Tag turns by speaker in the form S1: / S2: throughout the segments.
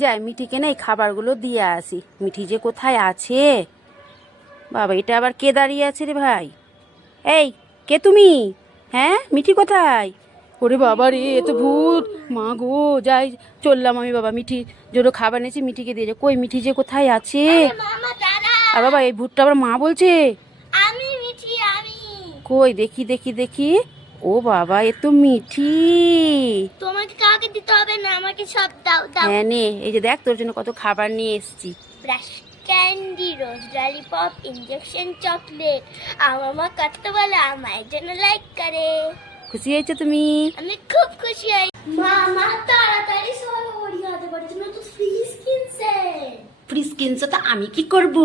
S1: যাই মিঠিকে না এই খাবারগুলো দিয়ে আসি। মিঠি যে কোথায় আছে? বাবা এটা আবার কে দাঁড়িয়ে আছে রে ভাই? এই কে তুমি? হ্যাঁ মিঠি কোথায়? ওরে বাবা রে এ তো ভূত। মা গো যাই চললাম আমি বাবা মিঠি জন্য খাবার নিয়েছি মিঠিকে দিয়ে যা। কই মিঠি যে কোথায় আছে? আর বাবা এই ভূতটা আবার মা বলছে? কই দেখি দেখি দেখি। ও বাবা এ তো মিঠি।
S2: তোমাকে কাউকে দিতে হবে না আমাকে সব দাও দাও।
S1: হ্যাঁ নে এই যে দেখ তোর জন্য কত খাবার নিয়ে এসেছি।
S2: ব্রাশ ক্যান্ডি রোজ ললিপপ ইঞ্জেকশন চকলেট আমার মা কত বলে আমার জন্য লাইক করে।
S1: খুশি হয়েছো তুমি?
S2: আমি খুব খুশি হই। মামা তাড়াতাড়ি চলো ওরি হাতে বাড়ির জন্য তো ফ্রিজ কিনছে
S1: ফ্রিজ কিনছো তো আমি কি করব?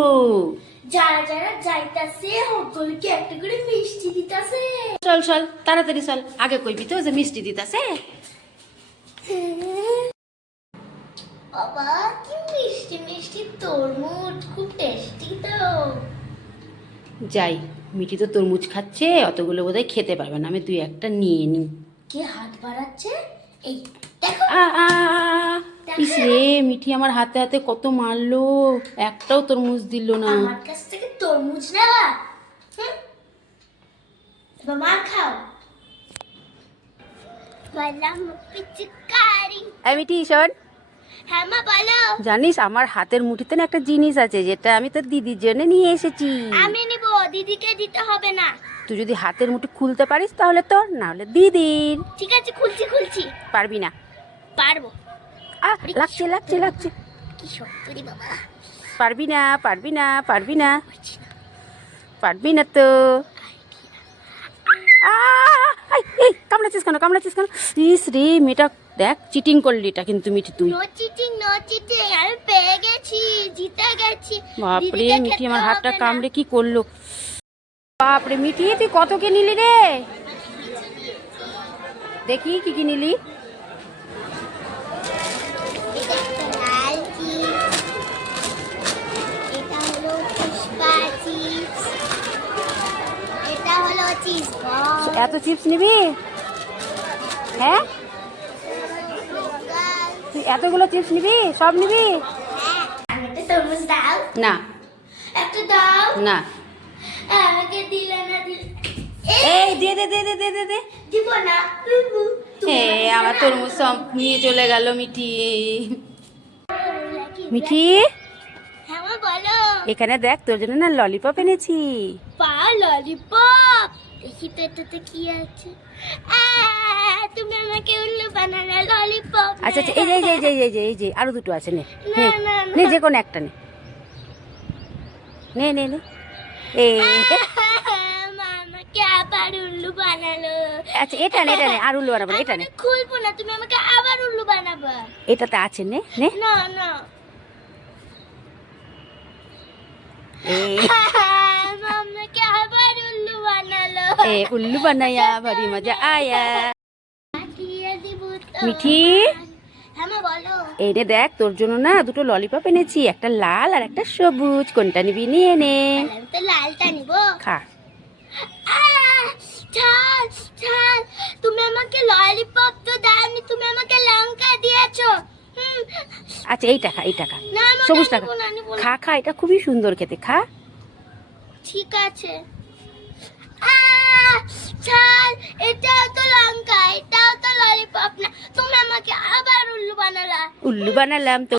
S2: যারা যারা যাইতাছে সকলকে একটা করে মিষ্টি দিতাছে।
S1: চল চল তাড়াতাড়ি চল। আগে কইবি তো যে মিষ্টি দিতাছে।
S2: বাবা কি মিষ্টি মিষ্টি তরমুজ খুব টেস্টি তো।
S1: যাই মিটি তো তরমুজ খাচ্ছে অতগুলো বোধহয় খেতে পারবে না আমি দুই একটা নিয়ে নিই।
S2: কে হাত বাড়াচ্ছে? এই দেখো।
S1: আ, আ, আ, ইস রে মিঠি আমার হাতে হাতে কত মারলো। একটাও তরমুজ দিল না।
S2: আমার কাছ থেকে তরমুজ নেওয়া? মার খাও।
S1: মিঠি শোন।
S2: হ্যাঁ মা বলো।
S1: জানিস আমার হাতের মুঠিতে না একটা জিনিস আছে যেটা আমি তোর দিদির জন্য নিয়ে এসেছি।
S2: আমি নিব দিদিকে দিতে হবে না।
S1: তুই যদি হাতের মুঠি খুলতে পারিস তাহলে তোর না হলে দিদির।
S2: ঠিক আছে খুলছি খুলছি।
S1: পারবি না।
S2: পারব।
S1: আ লাগছে লাগছে লাগছে।
S2: কি সত্যি বাবা।
S1: পারবি না পারবি না পারবি না। পারবি না তো। এই কামড়াচ্ছিস কেন কামড়াচ্ছিস কেন? ইস রে মেয়েটা দেখ চিটিং করলি এটা কিন্তু মিঠি তুই।
S2: নো চিটিং নো চিটিং আমি পেয়ে গেছি জিতে গেছি।
S1: বাপরে মিঠি আমার হাতটা কামড়ে কি করল? বাপরে মিঠি তুই কত কে নিলি রে? দেখি কি কি নিলি? এত চিপস নিবি? হ্যাঁ? তুই এতগুলো চিপস নিবি? সব নিবি? না।
S2: একটা দাও।
S1: না।
S2: আমাকে দিলে না দিলে।
S1: এই দে দে দে দে দে দে দে।
S2: দিব না।
S1: হে আমার তরমুজ সব নিয়ে চলে গেল মিঠি।
S2: না।
S1: মিঠি?
S2: হ্যাঁ
S1: এখানে দেখ তোর জন্য না ললিপপ এনেছি।
S2: পা ললিপপ দেখি তো এটাতে কি আছে। তুমি আমাকে উল্লু বানালে ললিপপ
S1: আচ্ছা আচ্ছা এই যে এই যে এই যে এই যে আরও দুটো আছে নে নে যে কোনো একটা নে। নে নে নে। এই
S2: আমাকে আবার উল্লু বানালো।
S1: আচ্ছা এটা নে এটা নে আর উল্লু বানাবো এটা নে।
S2: খুলবো না তুমি আমাকে আবার উল্লু বানাবা।
S1: এটাতে আছে নে নে।
S2: না না।
S1: এই ভারি মজা আয়া
S2: দিয়ে দিব তো।
S1: মিঠি?
S2: হ্যাঁ মা বলো
S1: এই নে দেখ তোর জন্য না দুটো ললিপপ এনেছি, একটা লাল আর একটা সবুজ। কোনটা নিবি? নিয়ে নে।
S2: তুমি আমাকে ললিপপ তো তুমি আমাকে লঙ্কা
S1: আচ্ছা
S2: এই টাকা।
S1: এই টাকা
S2: নিবো না।
S1: খা খা, এটা খুবই সুন্দর খেতে, খা।
S2: ঠিক আছে।
S1: বানালাম তো